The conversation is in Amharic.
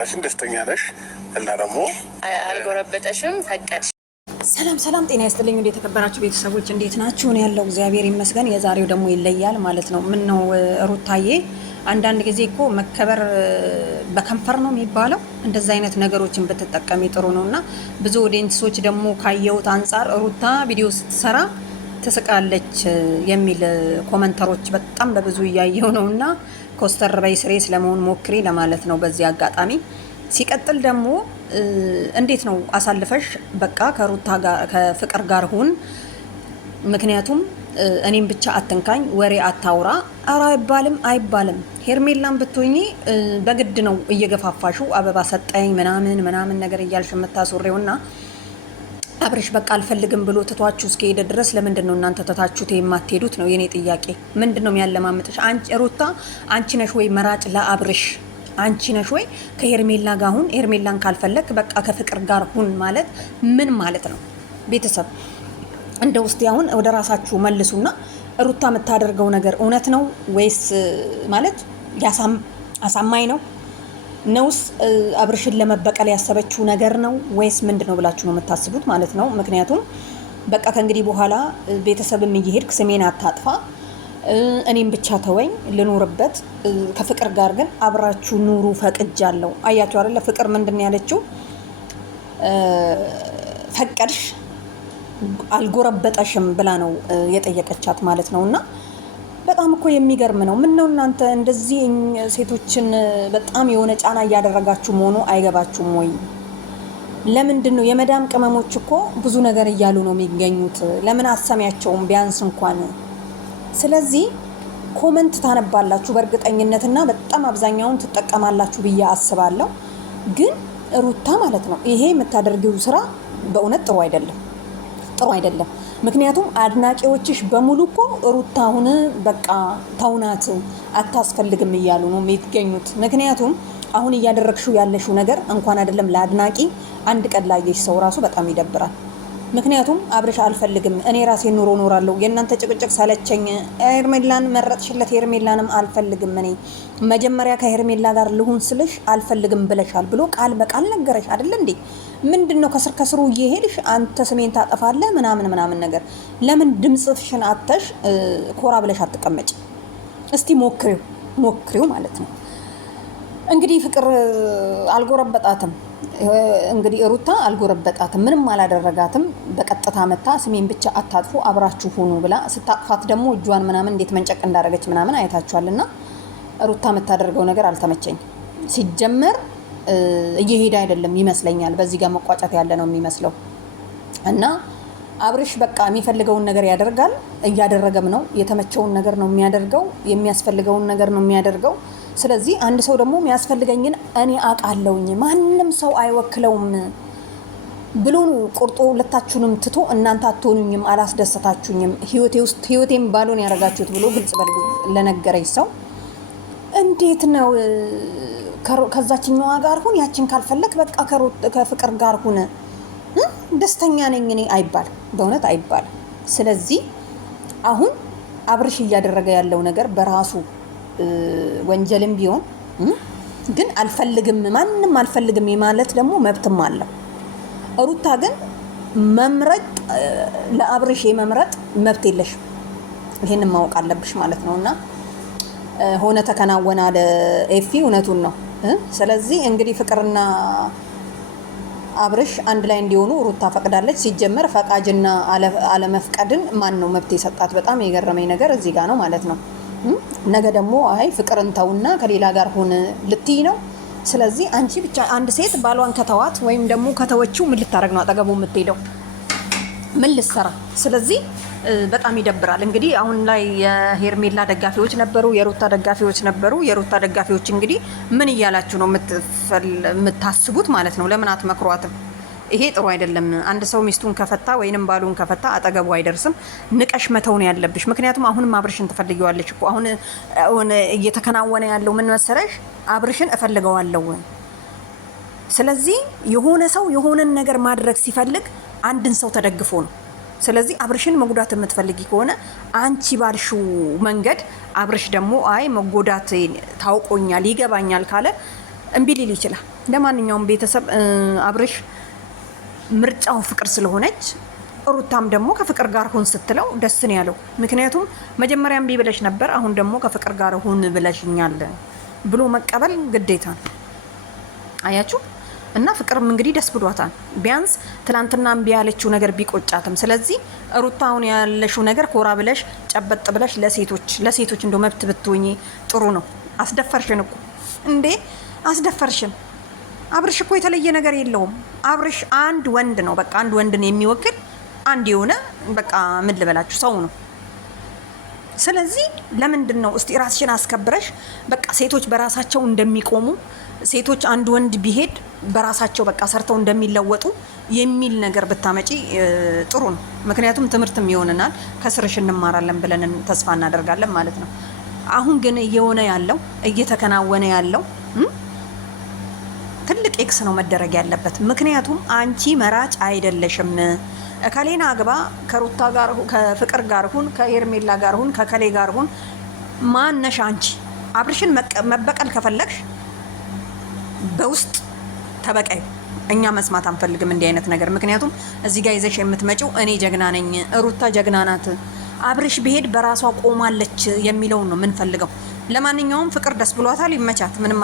ደስተኛ ነሽ እና ደግሞ አልጎረበጠሽም ፈቀድሽ። ሰላም ጤና ይስጥልኝ። እንዴት ተከበራችሁ ቤተሰቦች እንዴት ናችሁ? ነው ያለው እግዚአብሔር ይመስገን። የዛሬው ደግሞ ይለያል ማለት ነው። ምን ነው ሩታዬ፣ አንዳንድ ጊዜ እኮ መከበር በከንፈር ነው የሚባለው። እንደዛ አይነት ነገሮችን ብትጠቀሚ ጥሩ ነውና ብዙ ኦዲየንሶች ደግሞ ካየሁት አንጻር ሩታ ቪዲዮ ስትሰራ ትስቃለች የሚል ኮመንተሮች በጣም በብዙ እያየሁ ነውና ኮስተር በይ ስሬስ ለመሆን ሞክሪ ለማለት ነው በዚህ አጋጣሚ። ሲቀጥል ደግሞ እንዴት ነው አሳልፈሽ በቃ ከሩታ ጋር ከፍቅር ጋር ሁን፣ ምክንያቱም እኔም ብቻ አትንካኝ፣ ወሬ አታውራ። ኧረ አይባልም። ሄርሜላን ብትሆኚ በግድ ነው እየገፋፋሹ አበባ ሰጠኝ ምናምን ነገር እያልሽ የምታስወሬውና አብርሽ በቃ አልፈልግም ብሎ ትቷችሁ እስከሄደ ድረስ ለምንድን ነው እናንተ ተታችሁት የማትሄዱት ነው የኔ ጥያቄ። ምንድን ነው የሚያለማምጥሽ? ሩታ አንቺ ነሽ ወይ መራጭ ለአብርሽ? አንቺ ነሽ ወይ ከሄርሜላ ጋር ሁን፣ ሄርሜላን ካልፈለክ በቃ ከፍቅር ጋር ሁን ማለት ምን ማለት ነው? ቤተሰብ እንደ ውስጥ አሁን ወደ ራሳችሁ መልሱና ሩታ የምታደርገው ነገር እውነት ነው ወይስ ማለት አሳማኝ ነው ነውስ አብርሽን ለመበቀል ያሰበችው ነገር ነው ወይስ ምንድነው ብላችሁ ነው የምታስቡት ማለት ነው? ምክንያቱም በቃ ከእንግዲህ በኋላ ቤተሰብም እየሄድክ ስሜን አታጥፋ፣ እኔም ብቻ ተወኝ ልኖርበት፣ ከፍቅር ጋር ግን አብራችሁ ኑሩ ፈቅጃለሁ። አያችሁ አይደለ? ፍቅር ምንድን ያለችው ፈቀድሽ አልጎረበጠሽም ብላ ነው የጠየቀቻት ማለት ነውና በጣም እኮ የሚገርም ነው። ምን ነው እናንተ እንደዚህ ሴቶችን በጣም የሆነ ጫና እያደረጋችሁ መሆኑ አይገባችሁም ወይ? ለምንድን ነው የመዳም ቅመሞች እኮ ብዙ ነገር እያሉ ነው የሚገኙት? ለምን አሰሚያቸውም ቢያንስ እንኳን። ስለዚህ ኮመንት ታነባላችሁ በእርግጠኝነትና በጣም አብዛኛውን ትጠቀማላችሁ ብዬ አስባለሁ። ግን ሩታ ማለት ነው ይሄ የምታደርጊው ስራ በእውነት ጥሩ አይደለም። ምክንያቱም አድናቂዎችሽ በሙሉ እኮ ሩታ አሁን በቃ ተውናት አታስፈልግም እያሉ ነው የሚገኙት። ምክንያቱም አሁን እያደረግሽው ያለሽው ነገር እንኳን አይደለም ለአድናቂ አንድ ቀን ላየሽ ሰው ራሱ በጣም ይደብራል። ምክንያቱም አብርሽ አልፈልግም፣ እኔ ራሴ ኑሮ ኖራለሁ፣ የእናንተ ጭቅጭቅ ሳለቸኝ፣ ሄርሜላን መረጥሽለት፣ ሄርሜላንም አልፈልግም፣ እኔ መጀመሪያ ከሄርሜላ ጋር ልሁን ስልሽ አልፈልግም ብለሻል ብሎ ቃል በቃል ነገረሽ አይደል እንዴ? ምንድነው ከስሩ እየሄድሽ አንተ ስሜን ታጠፋለህ ምናምን ነገር? ለምን ድምጽሽን አተሽ ኮራ ብለሽ አትቀመጭ? እስቲ ሞክሪው ማለት ነው። እንግዲህ ፍቅር አልጎረበጣትም። እንግዲህ ሩታ አልጎረበጣትም፣ ምንም አላደረጋትም። በቀጥታ መታ ስሜን ብቻ አታጥፉ አብራችሁ ሁኑ ብላ ስታቅፋት ደግሞ እጇን ምናምን እንዴት መንጨቅ እንዳደረገች ምናምን አይታችኋልና ሩታ የምታደርገው ነገር አልተመቸኝ። ሲጀመር እየሄደ አይደለም ይመስለኛል። በዚህ ጋር መቋጫት ያለ ነው የሚመስለው። እና አብርሽ በቃ የሚፈልገውን ነገር ያደርጋል፣ እያደረገም ነው። የተመቸውን ነገር ነው የሚያደርገው፣ የሚያስፈልገውን ነገር ነው የሚያደርገው። ስለዚህ አንድ ሰው ደግሞ የሚያስፈልገኝን እኔ አውቃለሁኝ ማንም ሰው አይወክለውም ብሎ ቁርጦ ሁለታችሁንም ትቶ እናንተ አትሆኑኝም፣ አላስደሰታችሁኝም፣ ህይወቴም ባሎን ያረጋችሁት ብሎ ግልጽ ለነገረኝ ሰው እንዴት ነው ከዛችኛዋ ጋር ሁን፣ ያችን ካልፈለክ በቃ ከፍቅር ጋር ሁን፣ ደስተኛ ነኝ እኔ አይባልም፣ በእውነት አይባልም። ስለዚህ አሁን አብርሽ እያደረገ ያለው ነገር በራሱ ወንጀልም ቢሆን ግን አልፈልግም፣ ማንም አልፈልግም ማለት ደግሞ መብትም አለው። ሩታ ግን መምረጥ ለአብርሽ የመምረጥ መብት የለሽም። ይሄንን ማወቅ አለብሽ ማለት ነውና ሆነ ተከናወነ አለ ኤፊ፣ እውነቱን ነው። ስለዚህ እንግዲህ ፍቅርና አብርሽ አንድ ላይ እንዲሆኑ ሩታ ፈቅዳለች። ሲጀመር ፈቃጅና አለመፍቀድን ማን ነው መብት የሰጣት? በጣም የገረመኝ ነገር እዚህ ጋር ነው ማለት ነው። ነገ ደግሞ አይ ፍቅርን ተውና ከሌላ ጋር ሆነ ልትይ ነው። ስለዚህ አንቺ ብቻ አንድ ሴት ባሏን ከተዋት ወይም ደግሞ ከተወችው ምን ልታረግ ነው አጠገቡ የምትሄደው? ምን ልትሰራ? ስለዚህ በጣም ይደብራል። እንግዲህ አሁን ላይ የሄርሜላ ደጋፊዎች ነበሩ፣ የሩታ ደጋፊዎች ነበሩ። የሩታ ደጋፊዎች እንግዲህ ምን እያላችሁ ነው የምታስቡት ማለት ነው? ለምን አትመክሯትም? ይሄ ጥሩ አይደለም። አንድ ሰው ሚስቱን ከፈታ ወይንም ባሉን ከፈታ አጠገቡ አይደርስም። ንቀሽ መተው ነው ያለብሽ። ምክንያቱም አሁንም አብርሽን ትፈልጊዋለሽ እኮ። አሁን እየተከናወነ ያለው ምን መሰለሽ? አብርሽን እፈልገዋለሁ። ስለዚህ የሆነ ሰው የሆነን ነገር ማድረግ ሲፈልግ አንድን ሰው ተደግፎ ነው። ስለዚህ አብርሽን መጉዳት የምትፈልጊ ከሆነ አንቺ ባልሽው መንገድ አብርሽ ደግሞ አይ መጎዳት ታውቆኛል ይገባኛል ካለ እምቢ ሊል ይችላል። ለማንኛውም ቤተሰብ አብርሽ ምርጫው ፍቅር ስለሆነች ሩታም ደግሞ ከፍቅር ጋር ሁን ስትለው ደስ ነው ያለው። ምክንያቱም መጀመሪያም እምቢ ብለሽ ነበር፣ አሁን ደግሞ ከፍቅር ጋር ሁን ብለሽኛል ብሎ መቀበል ግዴታ ነው። አያችሁ። እና ፍቅርም እንግዲህ ደስ ብሏታል። ቢያንስ ትናንትና እምቢ ያለችው ነገር ቢቆጫትም፣ ስለዚህ ሩታ አሁን ያለሽው ነገር ኮራ ብለሽ ጨበጥ ብለሽ ለሴቶች እንደው መብት ብትሆኚ ጥሩ ነው። አስደፈርሽን እኮ እንዴ! አስደፈርሽን። አብርሽ እኮ የተለየ ነገር የለውም። አብርሽ አንድ ወንድ ነው፣ በቃ አንድ ወንድን የሚወክል አንድ የሆነ በቃ ምን ልበላችሁ ሰው ነው። ስለዚህ ለምንድን ነው እስቲ ራስሽን አስከብረሽ በቃ ሴቶች በራሳቸው እንደሚቆሙ ሴቶች አንድ ወንድ ቢሄድ በራሳቸው በቃ ሰርተው እንደሚለወጡ የሚል ነገር ብታመጪ ጥሩ ነው። ምክንያቱም ትምህርትም ይሆንናል፣ ከስርሽ እንማራለን ብለን ተስፋ እናደርጋለን ማለት ነው። አሁን ግን እየሆነ ያለው እየተከናወነ ያለው ትልቅ ኤክስ ነው መደረግ ያለበት። ምክንያቱም አንቺ መራጭ አይደለሽም። ከሌና አግባ፣ ከሩታ ጋር ከፍቅር ጋር ሁን፣ ከሄርሜላ ጋር ሁን፣ ከከሌ ጋር ሁን፣ ማነሽ አንቺ? አብርሽን መበቀል ከፈለግሽ በውስጥ ተበቀዩ። እኛ መስማት አንፈልግም እንዲህ አይነት ነገር። ምክንያቱም እዚህ ጋር ይዘሽ የምትመጪው እኔ ጀግና ነኝ፣ ሩታ ጀግና ናት፣ አብርሽ ብሄድ በራሷ ቆማለች የሚለውን ነው የምንፈልገው። ለማንኛውም ፍቅር ደስ ብሏታል፣ ይመቻት። ምንም